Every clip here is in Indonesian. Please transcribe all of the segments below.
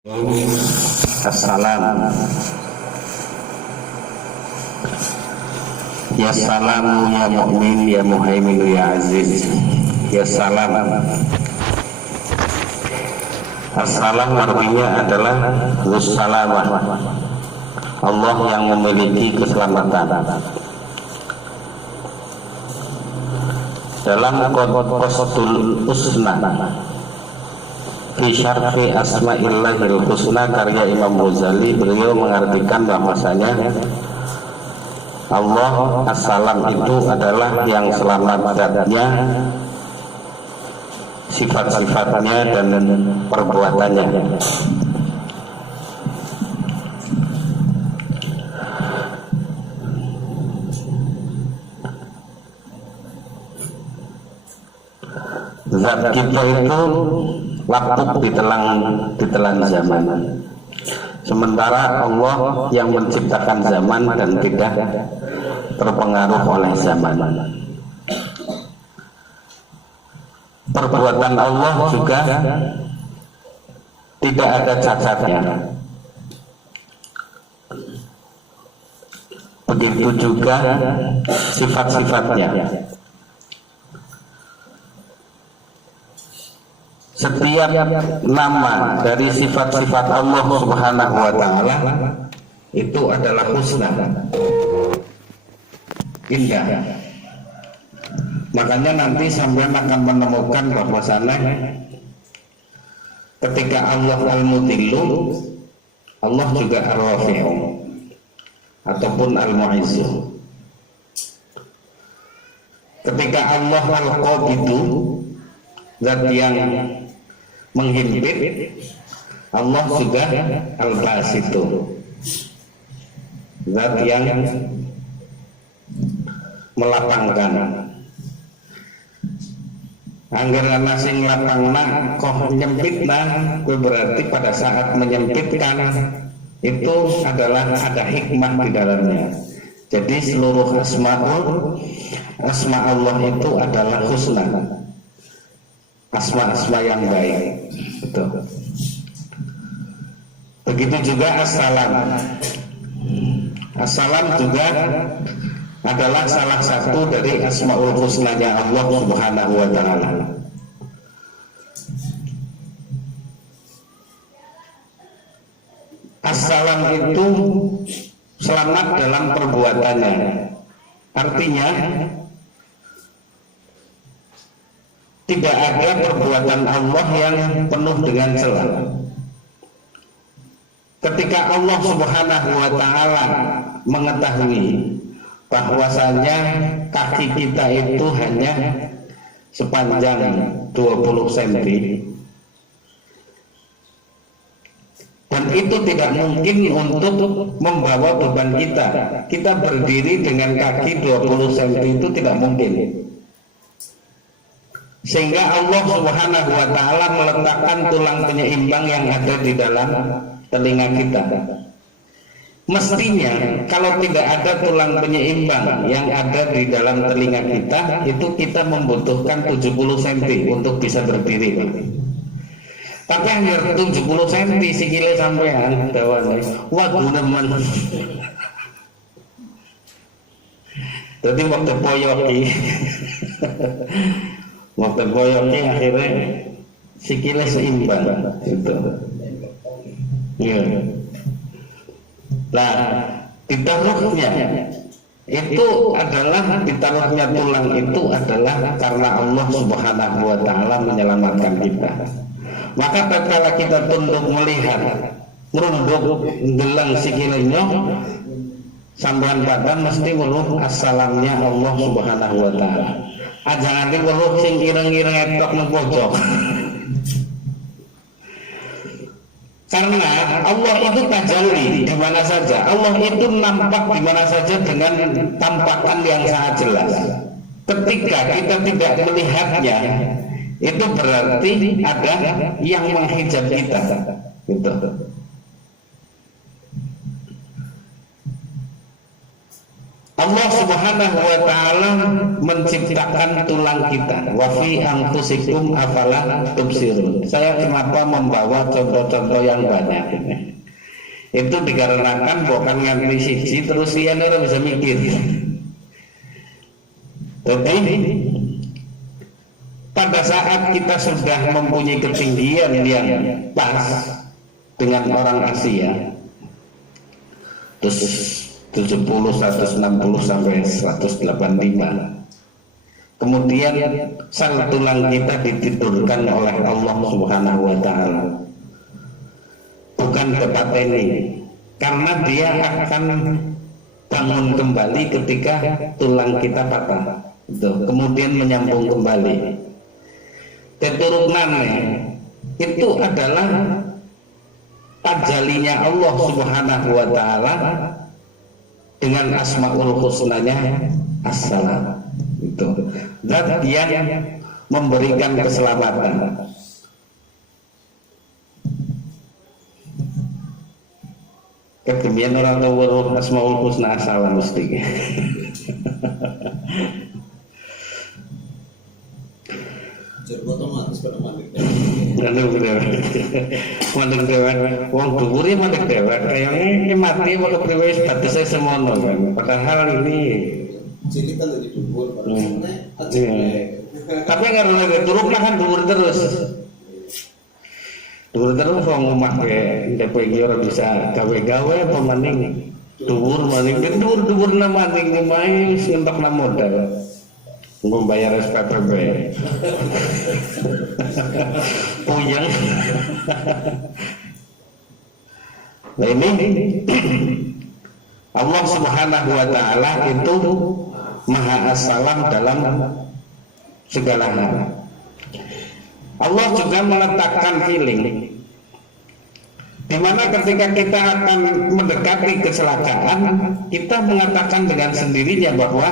Assalam. Ya salam ya mu'min ya muhaimin ya aziz. Ya salam. Assalam artinya adalah wassalamah, Allah yang memiliki keselamatan. Dalam Qasdul Husna fi syarfi asma'illahil husna karya Imam Ghazali, beliau mengartikan bahwasanya Allah As-Salam itu adalah yang selamat zatnya, sifat-sifatnya dan perbuatannya. Zat kita itu lapuk ditelan zaman, sementara Allah yang menciptakan zaman dan tidak terpengaruh oleh zaman. Perbuatan Allah juga tidak ada cacatnya. Begitu juga sifat-sifatnya. Setiap nama dari sifat-sifat Allah Subhanahu wa Ta'ala itu adalah husna, indah. Makanya nanti sampean akan menemukan bahwasanya ketika Allah Al-Mudillu, Allah juga Ar-Rafi'u ataupun Al-Mu'izzu. Ketika Allah Al-Qabidu, zat yang menghimpit, Allah juga Al-Basitu, zat yang melapangkan. Anggaran sing lapangna kok nyempitna, berarti pada saat menyempitkan itu adalah ada hikmah di dalamnya. Jadi seluruh asma Allah itu adalah husna, asma-asma yang baik. Betul. Begitu juga Assalam. Assalam juga adalah salah satu dari asmaul husnanya Allah Subhanahu wa Ta'ala. Assalam itu selamat dalam perbuatannya. Artinya tidak ada perbuatan Allah yang penuh dengan celah. Ketika Allah Subhanahu wa Ta'ala mengetahui bahwasanya kaki kita itu hanya sepanjang 20 cm dan itu tidak mungkin untuk membawa beban kita. Kita berdiri dengan kaki 20 cm itu tidak mungkin. Sehingga Allah Subhanahu wa Ta'ala meletakkan tulang penyeimbang yang ada di dalam telinga kita. Mestinya kalau tidak ada tulang penyeimbang yang ada di dalam telinga kita, itu kita membutuhkan 70 cm untuk bisa berdiri. Tapi hanya 70 cm sikile sampean dawane. Waduh nemen. Jadi waktu poyoki waktu goyoknya akhirnya sikile seimbang itu. Ya. Nah, ditaruhnya itu adalah ditaruhnya tulang itu adalah karena Allah Subhanahu wa Ta'ala menyelamatkan kita. Maka tatkala kita tunduk melihat ngerunduk gelang sikilenya, sampean badan mesti weruh assalamnya Allah Subhanahu wa Ta'ala. Aja nanti weruh sing ireng-ireng etok nang pojok. Karena Allah itu tajalli di mana saja. Allah itu nampak di mana saja dengan tampakan yang sangat jelas. Ketika kita tidak melihatnya, itu berarti ada yang menghijab kita. Gitu. Allah Subhanahu wa taala menciptakan tulang kita. Wa fi anfusikum afala tubsirun. Saya kenapa membawa contoh-contoh yang banyak? Itu dikarenakan bukan nganti siji terus liyan ora bisa mikir. Jadi pada saat kita sudah mempunyai ketinggian yang pas dengan orang Asia, terus 70, 160 sampai 185. Kemudian sang tulang kita ditidurkan oleh Allah Subhanahu wa taala. Bukan dipateni, karena dia akan bangun kembali ketika tulang kita patah. Kemudian menyambung kembali. Keturunannya itu adalah tajalinya Allah Subhanahu wa taala dengan asmaul husnanya As-Salam. Itu zat yang memberikan keselamatan. Kedemian orang tahu asmaul husna As-Salam mesti. Otomatis pada mandek. Mandek dewa, wong dhuwure mandek dewa. Kayaknya mati apa kepriwe statusnya semono kan. Padahal ini Cerita dari dhuwur padahal aja. Tapi nggak turun kan dhuwur terus. Dhuwur terus wong omah ke DP iki ora bisa gawe-gawe apa maning. Dhuwur maning dhuwur nama maning omahe wis ngentok modal. Membayar SPPB puyeng. Nah ini Allah Subhanahu wa taala itu Maha As-Salam dalam segala hal. Allah juga meletakkan feeling di mana ketika kita akan mendekati kecelakaan, kita mengatakan dengan sendirinya bahwa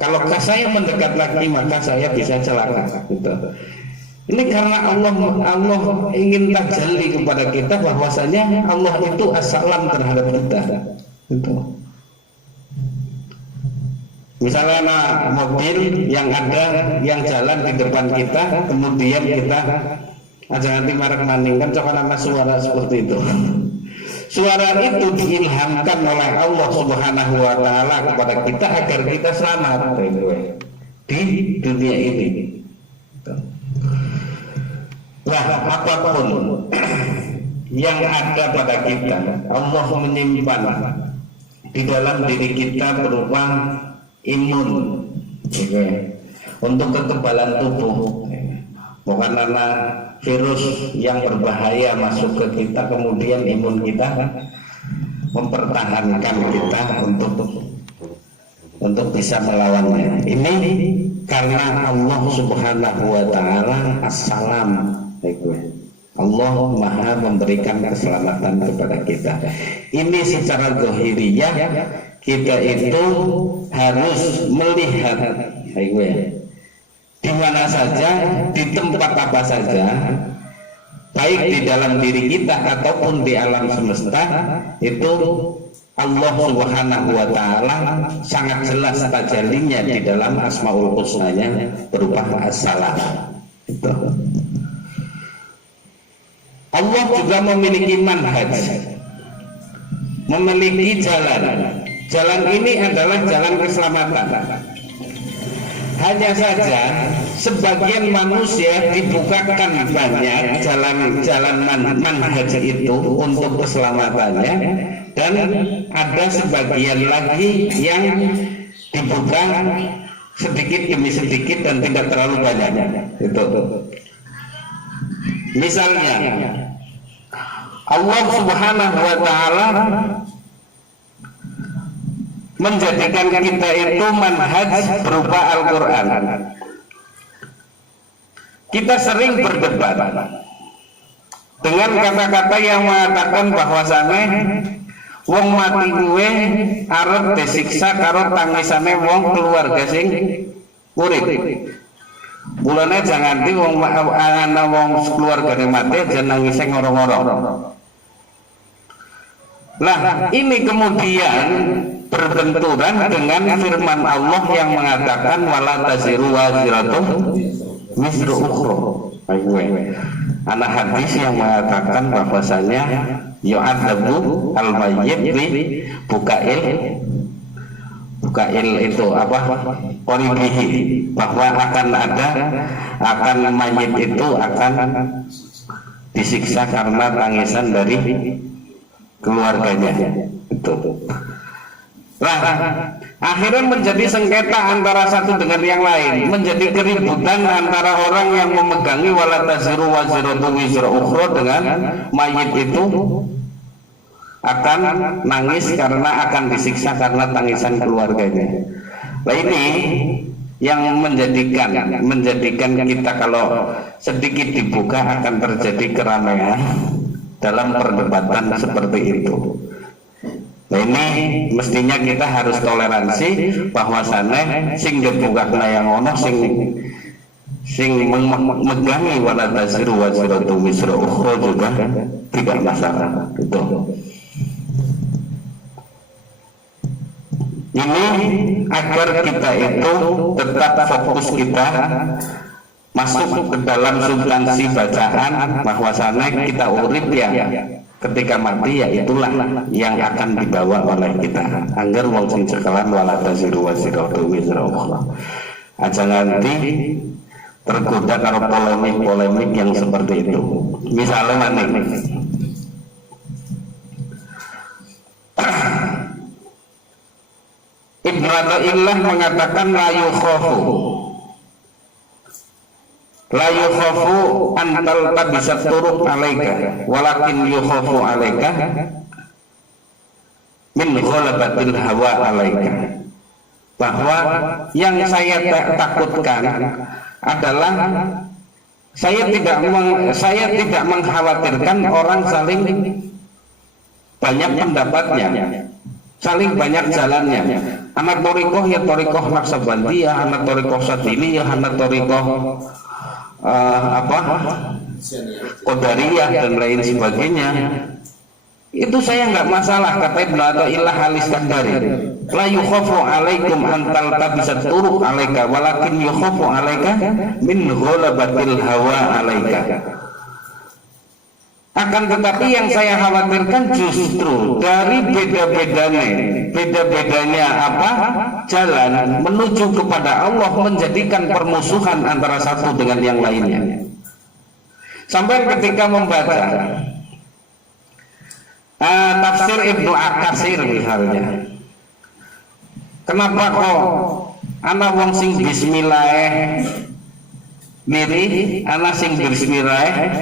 kalau saya mendekat lagi maka saya bisa celaka. Gitu. Ini karena Allah ingin tajalli kepada kita bahwasanya Allah itu As-Salam terhadap kita. Gitu. Misalnya mobil yang ada yang jalan di depan kita, kemudian kita aja nanti marek maning kan coba suara seperti itu. Suara itu diilhamkan oleh Allah Subhanahu wa taala kepada kita agar kita selamat di dunia ini. Nah, apapun yang ada pada kita, Allah menyimpan di dalam diri kita berupa imun untuk kekebalan tubuh. Bukan karena virus yang berbahaya masuk ke kita, kemudian imun kita mempertahankan kita untuk bisa melawannya. Ini karena Allah Subhanahu wa taala As-Salam. Allah Maha memberikan keselamatan kepada kita. Ini secara zahiriyah kita itu harus melihat di mana saja, di tempat apa saja, baik di dalam diri kita ataupun di alam semesta, itu Allah Subhanahu wa taala sangat jelas tajallinya di dalam asmaul husnanya berupa As-Salam. Allah juga memiliki manhaj, memiliki jalan. Jalan ini adalah jalan keselamatan. Hanya saja sebagian manusia dibukakan banyak jalan manhaj itu untuk keselamatannya, dan ada sebagian lagi yang dibuka sedikit demi sedikit dan tidak terlalu banyak. Itu. Misalnya Allah Subhanahu wa taala menjadikan kita itu manhaj berupa Al-Quran. Kita sering berdebat dengan kata-kata yang mengatakan bahwasannya wong mati kuwe arep disiksa karo tangisane wong keluarga sing urip. Mulane jangan di wong ana wong keluargane mati aja nangis ngoro-ngoro. Lah ini kemudian berbenturan dengan firman Allah yang mengatakan wala taziru waziratun wizra ukhra. Anak hadis yang mengatakan bahwasanya yu'adzabu al-mayyit bi bukail itu apa? Qoribihi, bahwa akan mayit itu akan disiksa karena tangisan dari keluarganya. Itu. Nah, akhirnya menjadi sengketa antara satu dengan yang lain, menjadi keributan antara orang yang memegangi wala taziru waziratu wizra ukhra dengan mayit itu akan nangis karena akan disiksa karena tangisan keluarganya. Nah, ini yang menjadikan kita kalau sedikit dibuka akan terjadi keramaian dalam perdebatan seperti itu. Nah, ini mestinya kita harus toleransi bahwasannya sing dibukakna yang ono sing memegangi wala taziru waziratu wizra ukhra juga tidak masalah gitu. Ini agar kita itu tetap fokus kita masuk ke dalam substansi bacaan bahwasannya kita urip ya ketika mati ya itulah yang akan dibawa oleh kita. Angger wong sing cekelan wala taziru waziratu wizra ukhra. Aja nganti tergoda karo polemik-polemik yang seperti itu. Misalnya nih Ibnu Athaillah mengatakan la yukhafu antal tabisat turuk alaika walakin yukhafu alaika min ghalabatil hawa alaika, bahwa yang saya takutkan adalah saya tidak mengkhawatirkan orang saling banyak pendapatnya, saling banyak jalannya. Anak torikoh ya torikoh Naksabandiyah, anak torikoh Sadiliyah, anak torikoh Qadariyah dan lain sebagainya. Itu saya nggak masalah, kata Ibnu Athaillah al-Iskandari. La yukhafu alaikum antal tabisat turuk alaika walakin yukhafu alaika min ghalabatil hawa alaika. Akan tetapi yang saya khawatirkan justru dari beda-bedanya apa jalan menuju kepada Allah menjadikan permusuhan antara satu dengan yang lainnya. Sampai ketika membaca tafsir Ibnu Katsir misalnya, kenapa kok ana wong sing bismillah miri, ana sing bismillah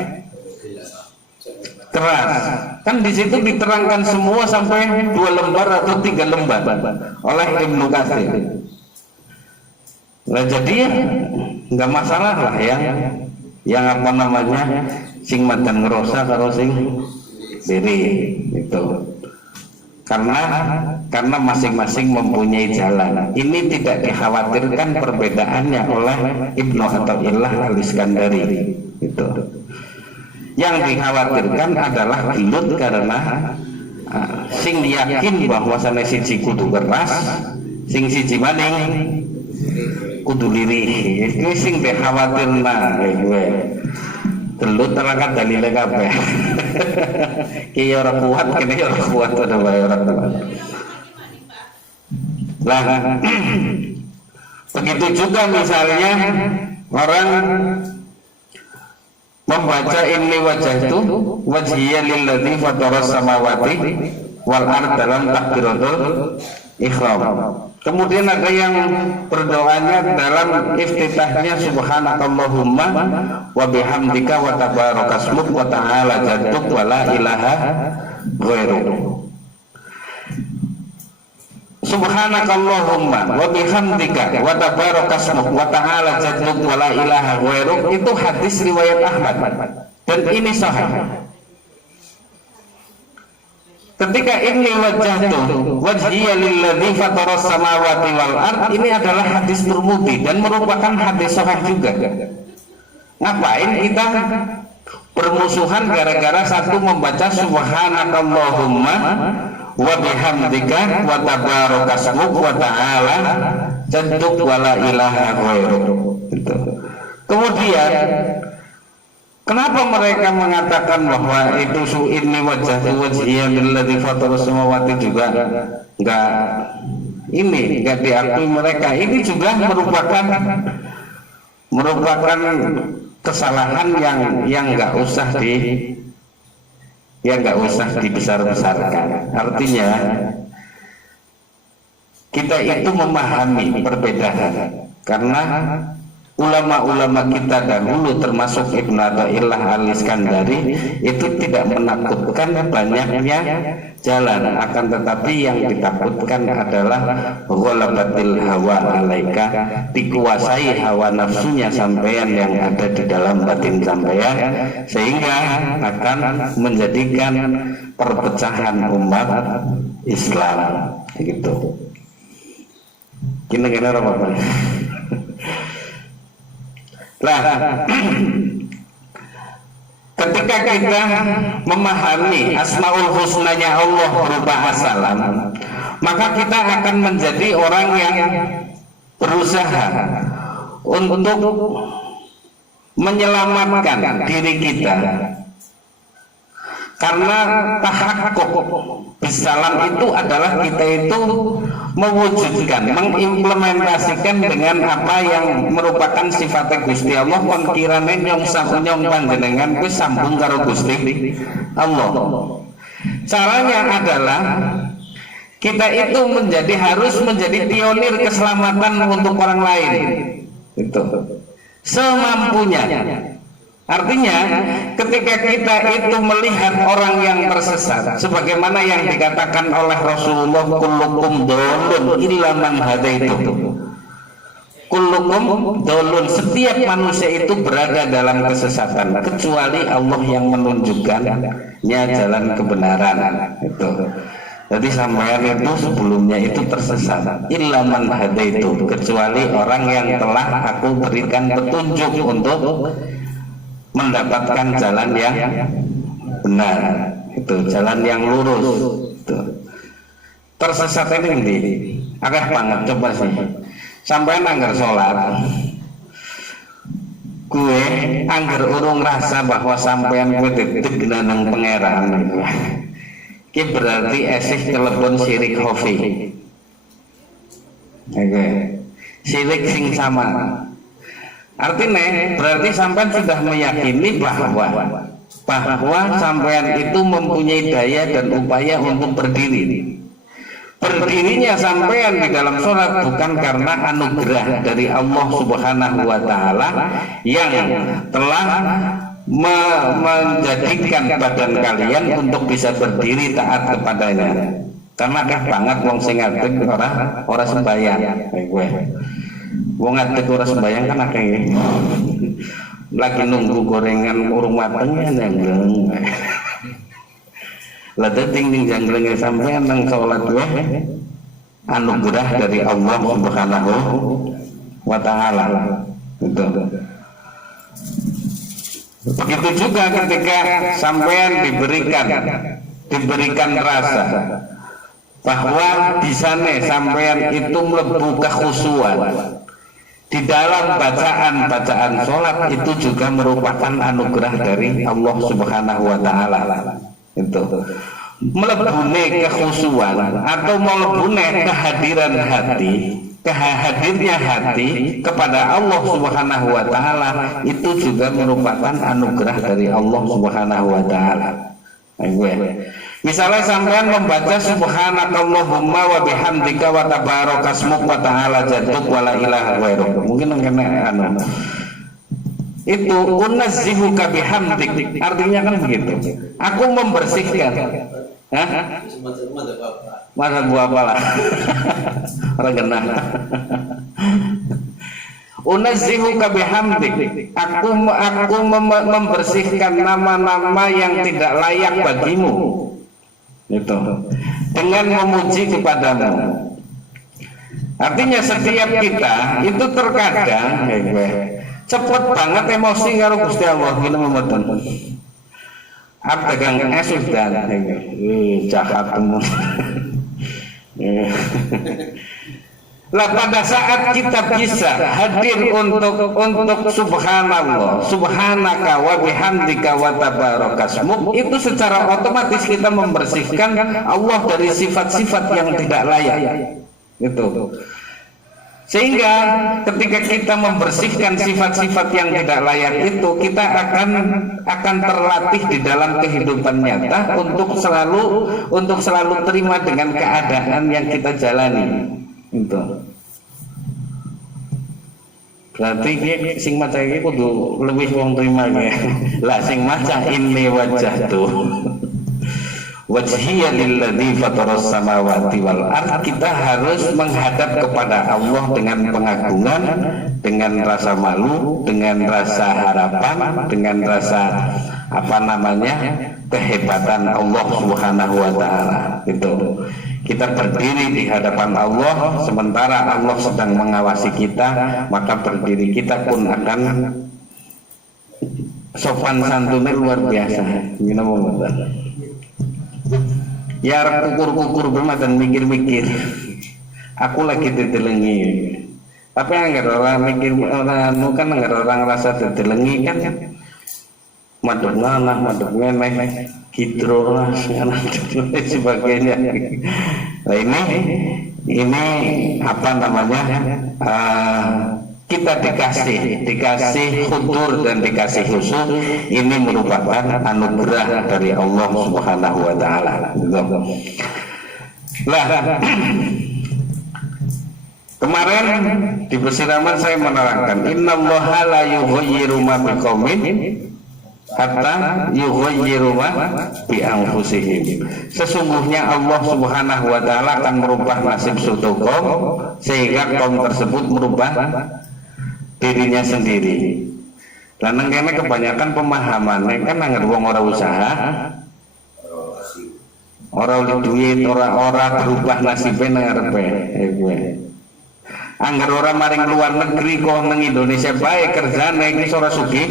keras? Kan di situ diterangkan semua sampai 2 lembar atau 3 lembar oleh Ibnu Katsir. Nah, jadi ya nggak masalah lah yang apa namanya sing madan ngerosa karo sing diri itu, karena masing-masing mempunyai jalan. Ini tidak dikhawatirkan perbedaannya oleh Ibnu Athaillah al-Iskandari itu. Yang dikhawatirkan adalah gelut karena sing yakin bahwa sana siji kudu keras, sing siji maning kudu lirih. Ini sing dikhawatirna gue. Gelut terangkat dalile kabeh. Ki ora kuat, kene ora kuat ada wae ora kuat. Lah begitu juga misalnya orang membaca ini wajah itu wajhiyya lilladzi fataras samawati wal ard dalam takbiratul ihram. Kemudian ada yang berdoanya dalam iftitahnya subhanakallahumma wa bihamdika wa tabarakasmuk wa ta'ala jadduk wa la ilaha ghairuk. Subhanakallahumma wa bihamdika wa tabarakasmuk wa ta'ala jadduk wa la ilaha ghairuk itu hadis riwayat Ahmad dan ini sahih. Ketika ini wajhatu wajhiyya lilladzi fataras samawati wal ard, ini adalah hadis Tirmidzi dan merupakan hadis sahih juga. Ngapain kita bermusuhan gara-gara satu membaca subhanakallahumma wa bihamdika wa tabarakasmuk wa ta'ala jadduk wa la ilaha ghairuk. Gitu. Kemudian kenapa mereka mengatakan bahwa itu su'inni wajhatu wajhiya lilladzi fatara samawati juga enggak diakui mereka. Ini juga merupakan kesalahan yang enggak usah dibesar-besarkan. Artinya kita itu memahami perbedaan, karena ulama-ulama kita dahulu termasuk Ibnu Athaillah Al-Iskandari itu tidak menakutkan banyaknya jalan, akan tetapi yang ditakutkan adalah ghalabatil hawa alaika, dikuasai hawa nafsunya sampean yang ada di dalam batin sampean, sehingga akan menjadikan perpecahan umat Islam gitu. Kira-kira apa? Lah, ketika kita memahami Asmaul Husnanya Allah berupa As-Salam, maka kita akan menjadi orang yang berusaha untuk menyelamatkan diri kita, karena tahakkuk bisalam itu adalah kita itu mewujudkan, mengimplementasikan dengan apa yang merupakan sifatnya Gusti Allah. Kon kirane nyong panjenengan kuwi sambung karo Gusti Allah. Caranya adalah kita itu harus menjadi pionir keselamatan untuk orang lain. Itu semampunya. Artinya ketika kita itu melihat orang yang tersesat, sebagaimana yang dikatakan oleh Rasulullah, kullukum dolun illa man hadaitu. Kullukum dolun, setiap manusia itu berada dalam kesesatan kecuali Allah yang menunjukkannya jalan kebenaran. Itu. Jadi sampean itu sebelumnya itu tersesat. Illa man hadaitu, kecuali orang yang telah aku berikan petunjuk untuk mendapatkan jalan yang benar, itu jalan yang lurus. Itu. Tersesat ini agak banget. Coba sih sampai anggar sholat, gue anggar urung rasa bahwa sampean gue deg-deg nang pangeran, ki berarti esih telepon sirik hofi. Oke, sirik sing sama. Artinya berarti sampean sudah meyakini bahwa sampean itu mempunyai daya dan upaya untuk berdiri. Berdirinya sampean di dalam sholat bukan karena anugerah dari Allah Subhanahu wa Ta'ala yang telah menjadikan badan kalian untuk bisa berdiri taat kepadanya. Karena banget wong sing ngadeg ora sembahyang. Wong ngadeg ora sembahyang kan akeh. Lagi nunggu gorengan urung mateng ya janggleng. Lah ting janggleng sampean nang salat gue anugerah dari Allah Subhanahu wa Ta'ala. Gitu. Begitu juga ketika sampean diberikan rasa bahwa di sana sampean itu mlebu kekhusyuan di dalam bacaan sholat, itu juga merupakan anugerah dari Allah Subhanahu wa Ta'ala. Itu melebune kekhusyuan atau melebune kehadiran hadirnya hati kepada Allah Subhanahu wa Ta'ala, itu juga merupakan anugerah dari Allah Subhanahu wa Ta'ala. Misalnya sampean membaca subhanakallahumma wa bihamdika wa tabarakasmuk wa ta'ala jadduk wa la ilaha ghairuk. Mungkin kena itu unazzihuka bihamdik, artinya kan begitu. Aku membersihkan. Hah? Masa gua apalah. Orang genah. Unazzihuka bihamdik, aku membersihkan nama-nama yang tidak layak bagimu. Itu dengan memuji kepadamu. Artinya setiap kita itu terkadang cepet banget emosi karo Gusti Allah, kita memotong. dagang es sudah jahat teman. Lah pada saat kita bisa hadir untuk subhanallah, subhanaka wa bihamdika wa tabarakasmuk, itu secara otomatis kita membersihkan Allah dari sifat-sifat yang tidak layak. Itu. Sehingga ketika kita membersihkan sifat-sifat yang tidak layak itu, kita akan terlatih di dalam kehidupan nyata untuk selalu terima dengan keadaan yang kita jalani. Itu. Berarti sing maca iki kudu lebih wong terima ya. Lah sing maca ini wajah tuh. Wajhiya lilladzi fataras samawati wal ard, kita harus menghadap kepada Allah dengan pengagungan, dengan rasa malu, dengan rasa harapan, dengan rasa kehebatan Allah Subhanahu wa taala. Itu. Kita berdiri di hadapan Allah sementara Allah sedang mengawasi kita, maka berdiri kita pun akan sopan santunnya luar biasa. Ya kukur-kukur banget dan mikir-mikir. Aku lagi ditelengi. Tapi anggar orang mikir kan anggar orang rasa ditelengi kan. Maduknya hidro lah sebagainya. Nah ini kita dikasih khudur dan dikasih khusyuk, ini merupakan anugerah dari Allah Subhanahu wa taala. Lah kemarin di persiraman saya menerangkan innallaha la yughayyiru ma biqaumin hatta yughayyiru ma bi anfusihim. Sesungguhnya Allah Subhanahu wa taala akan merubah nasib suatu kaum sehingga kaum tersebut merubah dirinya sendiri. Lan kene kebanyakan pemahamannya kan anggar wong ora usaha, ora oleh duit, ora berubah nasibnya nang ngarepe. Anggar ora maring luar negeri kok nang Indonesia bae kerjane iki ora sugih.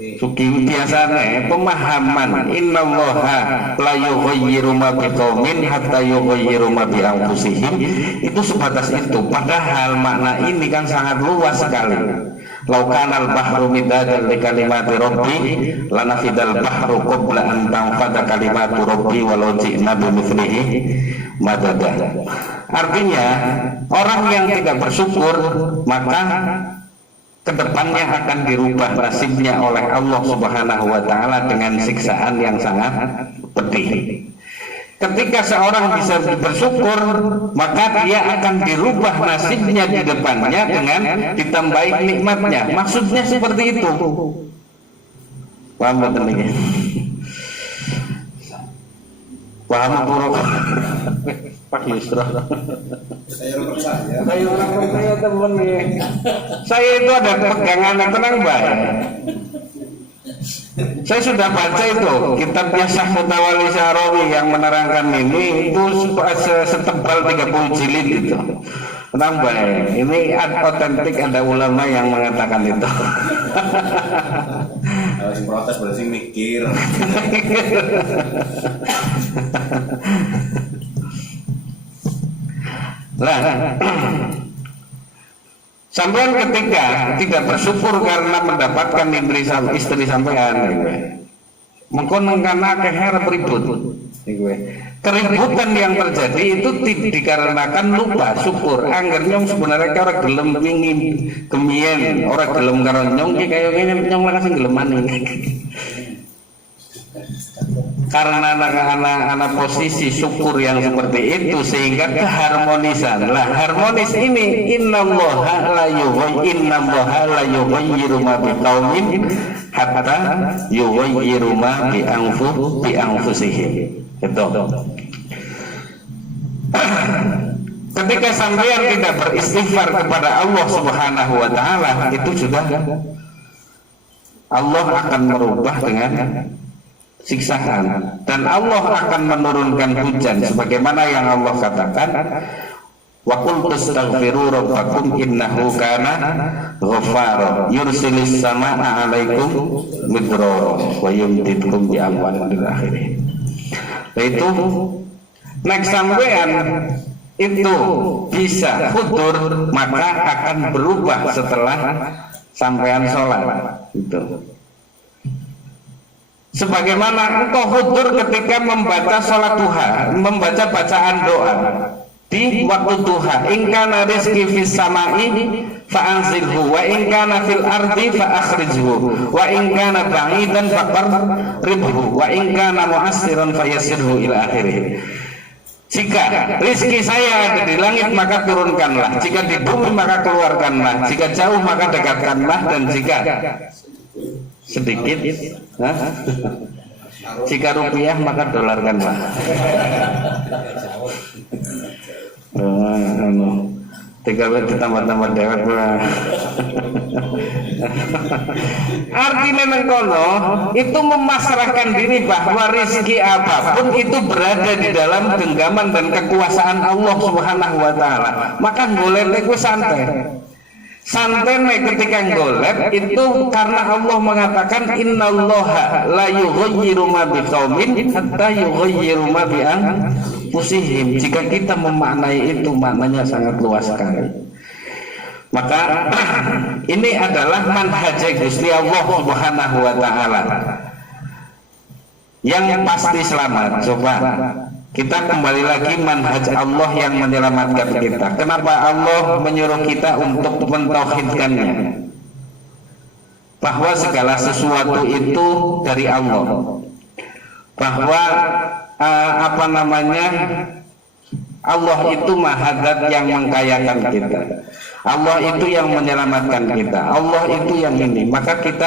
Suki biasanya pemahaman innallaha la yughayyiru ma biqaumin hatta yughayyiru ma bi anfusihim itu sebatas itu, padahal makna ini kan sangat luas sekali. Laukanal bahru midadan li kalimati rabbi lanafidal bahru qabla an tanfada kalimatu rabbi walau ji'na bimithlihi madada. Artinya orang yang tidak bersyukur maka kedepannya akan dirubah nasibnya oleh Allah Subhanahu wa taala dengan siksaan yang sangat pedih. Ketika seorang bisa bersyukur, maka dia akan dirubah nasibnya di depannya dengan ditambahi nikmatnya. Maksudnya seperti itu. Paham betul ini? Paham buruk. Pak Yusra. Saya orang percaya. Saya orang percaya teman nih. Saya itu ada pegangan yang tenang baik. Saya sudah baca itu kitabnya Syekh Mutawalli Sya'rawi yang menerangkan ini itu setebal 30 jilid itu. Tenang baik. Ini otentik, ada ulama yang mengatakan itu. Kalau sing protes berarti mikir. Lah, sampean ketika tidak bersyukur karena mendapatkan istri sampean, mengkonon karena keher ribut, keributan yang terjadi itu dikarenakan lupa syukur. Angger nyong sebenarnya orang gelem ingin kemien, orang gelem karo nyong kayak gini nyong lah kasih geleman ini. Karena anak posisi syukur yang seperti itu sehingga keharmonisan. Lah harmonis ini innallaha la yughayyiru ma biqaumin hatta yughayyiru ma bi anfusihim. Itu. Ketika sampean tidak beristighfar kepada Allah Subhanahu wa taala, itu sudah Allah akan merubah dengan siksaan, dan Allah akan menurunkan hujan sebagaimana yang Allah katakan wa qul tastaghfiru rabbakum innahu kana ghaffara yursilis samaa 'alaikum midrara wa yumdidkum bi amwalin ila akhirih. Itu nek sampean itu bisa futur maka akan berubah setelah sampean sholat itu. Sebagaimana engkau futur ketika membaca sholat duha, membaca bacaan doa di waktu duha, in kana rizqi fis samai fa'anzilhu wa in kana fil ardi fa'akhrijhu wa in kana ba'idan faqarribhu wa in kana mu'assiran fayassirhu ila akhirih. Jika rizki saya ada di langit maka turunkanlah, jika di bumi maka keluarkanlah, jika jauh maka dekatkanlah, dan jika sedikit jika rupiah maka dolarkanlah. Tinggal ditambah-tambah dewek. Artinya mengkono itu memasrahkan diri bahwa rezeki apapun itu berada di dalam genggaman dan kekuasaan Allah Subhanahu wa taala. Maka golek itu santai. Santai ketika golek itu karena Allah mengatakan innallaha la yughayyiru ma biqaumin hatta yughayyiru ma bi anfusihim. Jika kita memaknai itu maknanya sangat luas sekali. Maka ini adalah manhaj Gusti Allah Subhanahu wa taala yang pasti selamat. Coba kita kembali lagi manhaj Allah yang menyelamatkan kita. Kenapa Allah menyuruh kita untuk mentauhidkannya? Bahwa segala sesuatu itu dari Allah. Bahwa Allah itu Mahadat yang mengkayakan kita. Allah itu yang menyelamatkan kita. Allah itu yang ini. Maka kita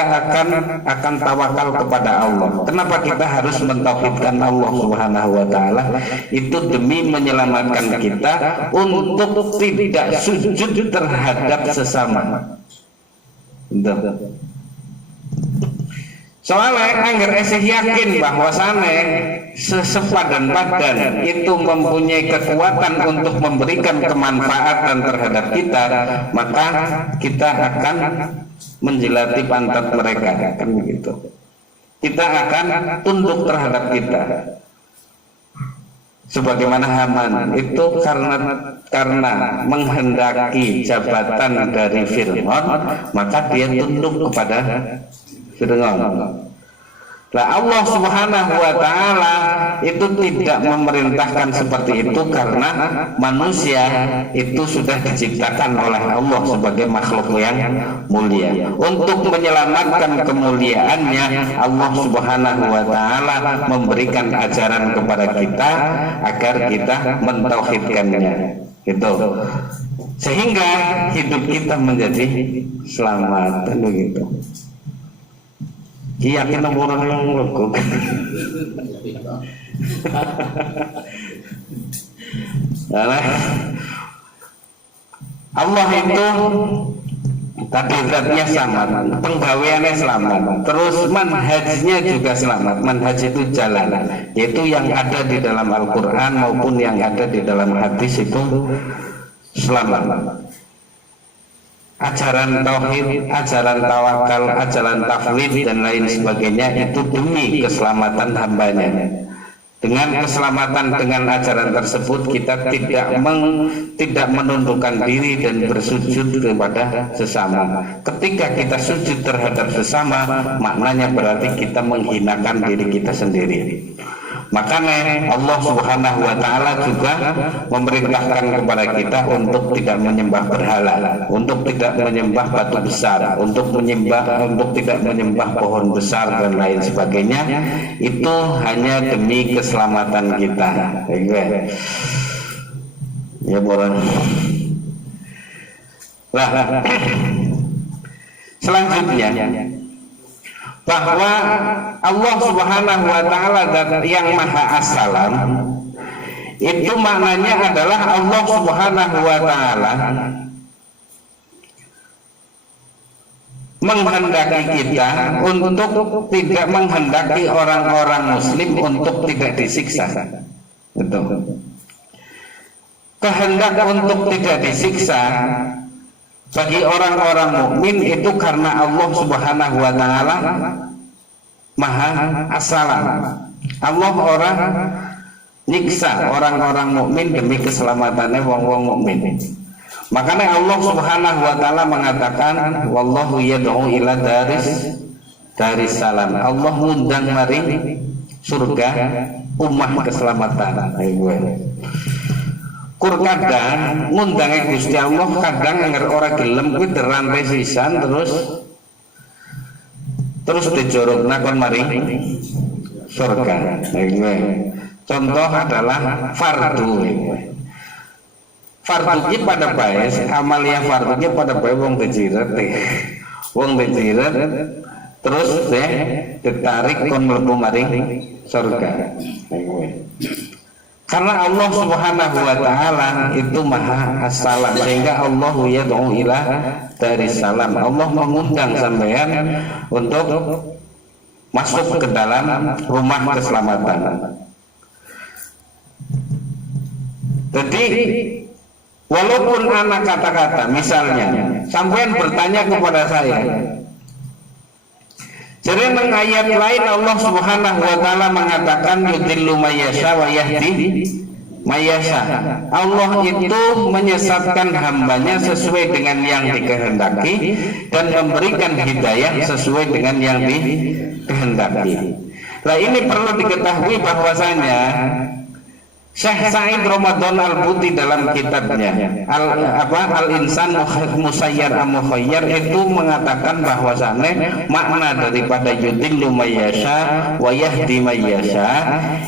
akan tawakal kepada Allah. Kenapa kita harus mentauhidkan Allah Subhanahu wa taala? Itu demi menyelamatkan kita untuk tidak sujud terhadap sesama. Soalnya angger esih yakin bahwasannya sesepadan badan itu mempunyai kekuatan untuk memberikan kemanfaatan terhadap kita, maka kita akan menjilati pantat mereka, kan begitu. Kita akan tunduk terhadap kita. Sebagaimana Haman itu karena menghendaki jabatan dari Fir'aun, maka dia tunduk kepada Fir'aun. Nah, Allah Subhanahu wa taala itu tidak memerintahkan seperti itu karena manusia itu sudah diciptakan oleh Allah sebagai makhluk yang mulia. Untuk menyelamatkan kemuliaannya, Allah Subhanahu wa taala memberikan ajaran kepada kita agar kita mentauhidkannya. Gitu. Sehingga hidup kita menjadi selamat, begitu. Iya, kita orang yang lekuk. Allah itu tabiatnya selamat, penggaweannya selamat, terus manhajnya juga selamat. Manhaj itu jalan, yaitu yang ada di dalam Al-Quran maupun yang ada di dalam hadis itu selamat. Ajaran tauhid, ajaran tawakal, ajaran tafwid dan lain sebagainya itu demi keselamatan hambanya. Dengan keselamatan dengan ajaran tersebut kita tidak menundukkan diri dan bersujud kepada sesama. Ketika kita sujud terhadap sesama, maknanya berarti kita menghinakan diri kita sendiri. Makanya Allah Subhanahu wa taala juga memerintahkan kepada kita untuk tidak menyembah berhala, untuk tidak menyembah batu besar, untuk tidak menyembah pohon besar dan lain sebagainya. Itu hanya demi keselamatan kita. Ya, boran. Lah, selanjutnya bahwa Allah Subhanahu wa taala yang Maha As-Salam itu maknanya adalah Allah Subhanahu wa taala menghendaki kita untuk tidak menghendaki orang-orang muslim untuk tidak disiksa. Betul. kehendak untuk tidak disiksa bagi orang-orang mukmin itu karena Allah Subhanahu wa taala Maha As-Salam. Allah orang nyiksa orang-orang mukmin demi keselamatannya wong-wong mukmin. Makanya Allah Subhanahu wa taala mengatakan wallahu yad'u ila daris salam. Allah ngundang mari surga ummah keselamatan. Kur kadang ngundange Gusti Allah kadang anger ora gelem kuwi derantai sisan terus dijorokna kon mari surga. Contoh adalah fardu. Fardu ki pada bae amalia fardu ki pada bae wong bejiret terus ditarik kon mlebu mari surga. Karena Allah Subhanahu wa taala itu Maha As-Salam, sehingga Allah yad'u ila daris salam. Allah mengundang sampean untuk masuk ke dalam rumah keselamatan. Jadi walaupun anak kata-kata misalnya sampean bertanya kepada saya, jadi ayat lain Allah Subhanahu wa taala mengatakan yudillu mayyasha wa yahdi mayyasha. Allah itu menyesatkan hambanya sesuai dengan yang dikehendaki dan memberikan hidayah sesuai dengan yang dikehendaki. Nah, ini perlu diketahui bahwasanya Syekh Said Ramadan Al-Buti dalam kitabnya Al-Insan Musayyar Amukhayyar itu mengatakan bahwasannya makna daripada yudillu mayyasha wa yahdi mayyasha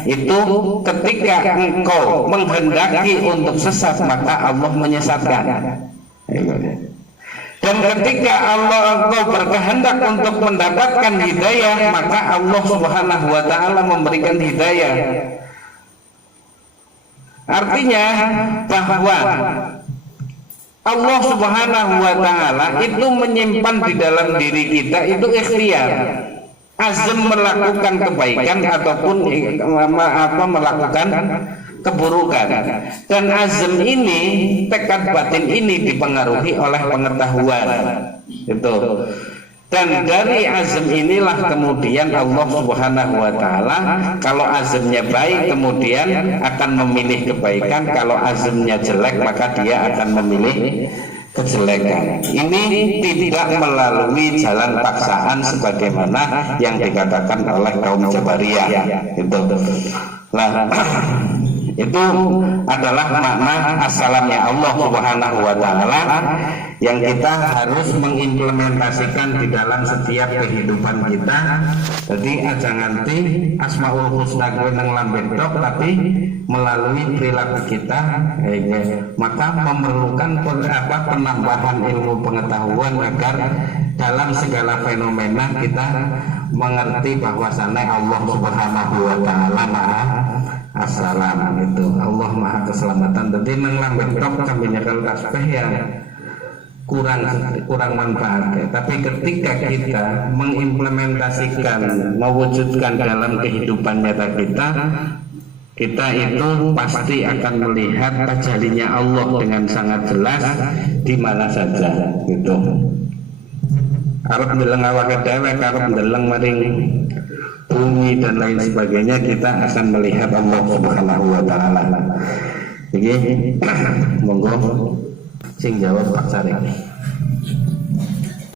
itu ketika engkau menghendaki untuk sesat maka Allah menyesatkan. Dan ketika engkau berkehendak untuk mendapatkan hidayah maka Allah Subhanahu wa taala memberikan hidayah. Artinya bahwa Allah Subhanahu wa taala itu menyimpan di dalam diri kita itu ikhtiar, azam melakukan kebaikan ataupun melakukan keburukan. Dan azam ini, tekad batin ini dipengaruhi oleh pengetahuan. Itu. Dan dari azam inilah kemudian Allah Subhanahu wa taala kalau azamnya baik kemudian akan memilih kebaikan, kalau azamnya jelek maka dia akan memilih kejelekan. Ini tidak melalui jalan paksaan sebagaimana yang dikatakan oleh kaum Jabariyah. Itu adalah makna as-salamnya Allah Subhanahu wa taala yang kita harus mengimplementasikan di dalam setiap kehidupan kita. Jadi aja nganti Asmaul Husna kuwi nang lambe tok tapi melalui perilaku kita maka memerlukan penambahan ilmu pengetahuan agar dalam segala fenomena kita mengerti bahwasannya Allah Subhanahu wa taala Maha As-Salam, itu Allah Maha Keselamatan. Jadi nang lambe tok kami nyekel tasbih ya kurang manfaat. Tapi ketika kita mengimplementasikan, mewujudkan dalam kehidupan nyata kita itu pasti akan melihat tajalinya Allah dengan sangat jelas di mana saja gitu. Arep ndeleng awake dhewe, arep ndeleng maring bumi dan lain sebagainya, kita akan melihat Allah Subhanahu wa taala. Iki monggo sing jawab Pak Sarek.